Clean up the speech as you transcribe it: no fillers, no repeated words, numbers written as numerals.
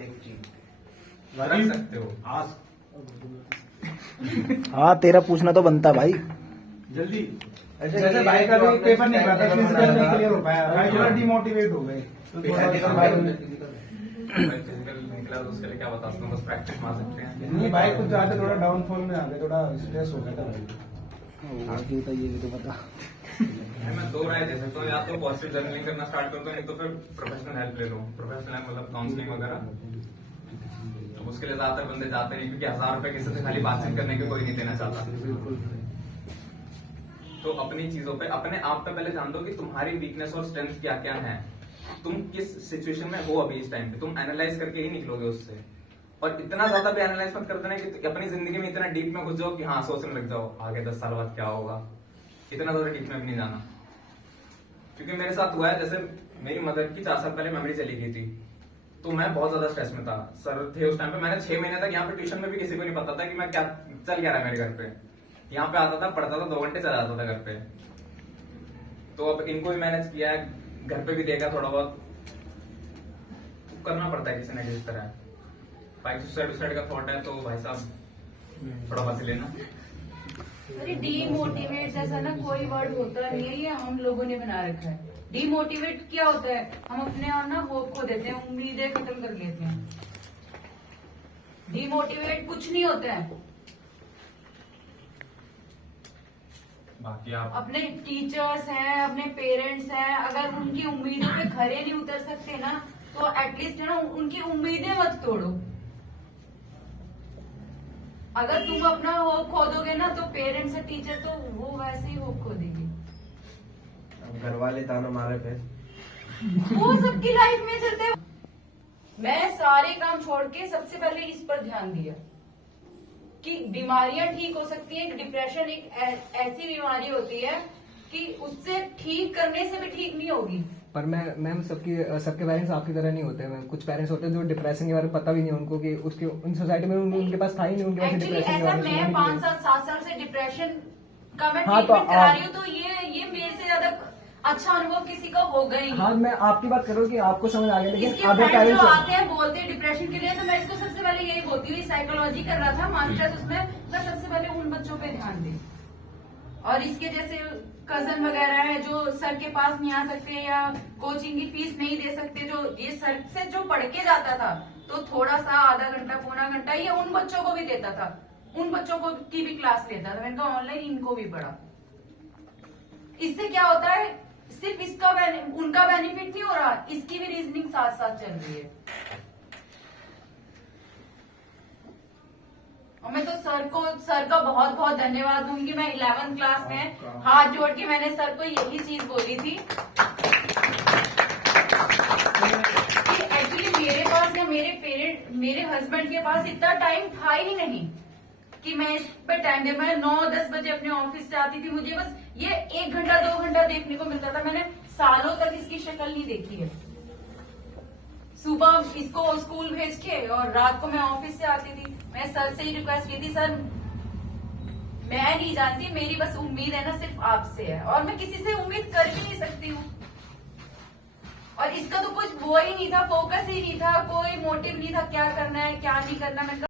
एक चीज रख सकते हो। हाँ तेरा पूछना तो बनता भाई। जल्दी ऐसे जैसे भाई का भी पेपर नहीं पड़ा था, फिजिकल नहीं क्लियर हो पाया, भाई थोड़ा डिमोटिवेट हो गए तो थोड़ा सा भाई फिजिकल निकला तो उसके लिए क्या बता सकता हूँ, बस प्रैक्टिस मार सकते हैं। नहीं भाई कुछ ज्यादा थोड़ा डाउनफॉल में आ गए, थोड़ा स्ट्रेस हो गया था भाई। बाकी तो ये भी तो बता। मैं दो राय दे सकता हूँ, या तो पॉजिटिव जर्नलिंग करना स्टार्ट कर दो, नहीं तो फिर प्रोफेशनल हेल्प ले लो। प्रोफेशनल हेल्प मतलब काउंसलिंग वगैरह। तो उसके लिए ज्यादातर बंदे जाते नहीं, क्योंकि 1000 रुपए किसी से खाली बातचीत करने के कोई नहीं देना चाहता। तो अपनी चीजों पे, अपने आप पे पहले जान दो कि तुम्हारी वीकनेस और स्ट्रेंथ क्या क्या है, तुम किस सिचुएशन में हो अभी इस टाइम पे। तुम एनालाइज करके ही निकलोगे उससे। और इतना ज्यादा भी एनालाइज मत कर देना कि अपनी जिंदगी में इतना डीप में घुस जाओ कि हाँ सोचने लग जाओ आगे 10 साल बाद क्या होगा। इतना ज्यादा डीप में भी नहीं जाना, क्योंकि मेरे साथ हुआ है। जैसे मेरी मदर की 4 साल पहले मेमोरी चली गई थी, तो मैं बहुत ज्यादा स्ट्रेस में था। सर थे उस टाइम पे, मैंने 6 महीने तक यहाँ पे ट्यूशन में भी किसी को नहीं पता था कि मैं क्या चल क्या रहा है मेरे घर पे। यहाँ पे आता था, पढ़ता था, 2 घंटे चला जाता था घर पे। तो अब इनको भी मैनेज किया है, घर पे भी देखा थोड़ा बहुत। करना पड़ता है किसी न किसी तरह। बाइक सुसाइड का थॉट है तो भाई साहब थोड़ा बच लेना। अरे डीमोटिवेट जैसा ना कोई वर्ड होता नहीं है, ये हम लोगों ने बना रखा है। डीमोटिवेट क्या होता है, हम अपने और ना होप खो देते हैं, उम्मीदें खत्म कर लेते हैं। डीमोटिवेट कुछ नहीं होता है। बाकी आप अपने टीचर्स हैं, अपने पेरेंट्स हैं, अगर उनकी उम्मीदों पे खरे नहीं उतर सकते ना, तो एटलीस्ट है ना उनकी उम्मीदें मत तोड़ो। अगर तुम अपना होप खो दोगे ना, तो पेरेंट्स और टीचर तो वो वैसे ही होप खो देंगे। अब घर वाले ताना मारे पे वो सबकी लाइफ में चलते हैं। मैं सारे काम छोड़ के सबसे पहले इस पर ध्यान दिया कि बीमारियां ठीक हो सकती हैं। डिप्रेशन एक ऐसी बीमारी होती है कि उससे ठीक करने से भी ठीक नहीं होगी। पर मैम सबके पेरेंट्स आपकी तरह नहीं होते हैं। कुछ पेरेंट्स होते हैं जो डिप्रेशन के बारे में पता भी नहीं उनको कि उसके उन सोसाइटी में उनके पास था ही नहीं, उनके पास एक्चुअली डिप्रेशन के ऐसा बारे में मैं सुना 5 भी नहीं। साल 7 साल से डिप्रेशन का मैं हाँ, तो ट्रीटमेंट करा आप- रही हूँ, तो ये मेरे से ज्यादा अच्छा अनुभव किसी का होगा ही नहीं। हाँ मैं आपकी बात कर रहा हूँ कि आपको समझ आ गया, लेकिन इसके अदर फ्रेंड्स जो पेरेंट्स आते हैं बोलते हैं डिप्रेशन के लिए, तो मैं इसको सबसे पहले यही बोलती हूँ। साइकोलॉजी कर रहा था मास्टर्स, उसमें मैं सबसे पहले उन बच्चों पे ध्यान दें। और इसके जैसे कजन वगैरह है जो सर के पास नहीं आ सकते या कोचिंग की फीस नहीं दे सकते, जो ये सर से जो पढ़ के जाता था तो थोड़ा सा आधा घंटा पौना घंटा ये उन बच्चों को भी देता था, उन बच्चों को की भी क्लास लेता था। मैंने कहा ऑनलाइन इनको भी पढ़ा। इससे क्या होता है, सिर्फ इसका उनका बेनिफिट नहीं हो रहा, इसकी भी रीजनिंग साथ साथ चल रही है। और मैं तो सर का बहुत बहुत धन्यवाद दूंगी। मैं 11th क्लास में हाथ जोड़ के मैंने सर को यही चीज बोली थी कि एक्चुअली मेरे पास या मेरे हस्बैंड के पास इतना टाइम था ही नहीं कि मैं इस पे टाइम दे। मैं 9-10 बजे अपने ऑफिस से आती थी, मुझे बस ये 1 घंटा 2 घंटा देखने को मिलता था। मैंने सालों तक इसकी शक्ल नहीं देखी है। सुबह इसको स्कूल भेज के और रात को मैं ऑफिस से आती थी। मैं सर से ही रिक्वेस्ट की थी, सर मैं नहीं जानती, मेरी बस उम्मीद है ना सिर्फ आपसे है, और मैं किसी से उम्मीद कर भी नहीं सकती हूँ। और इसका तो कुछ वो ही नहीं था, फोकस ही नहीं था, कोई मोटिव नहीं था क्या करना है क्या नहीं करना। मैं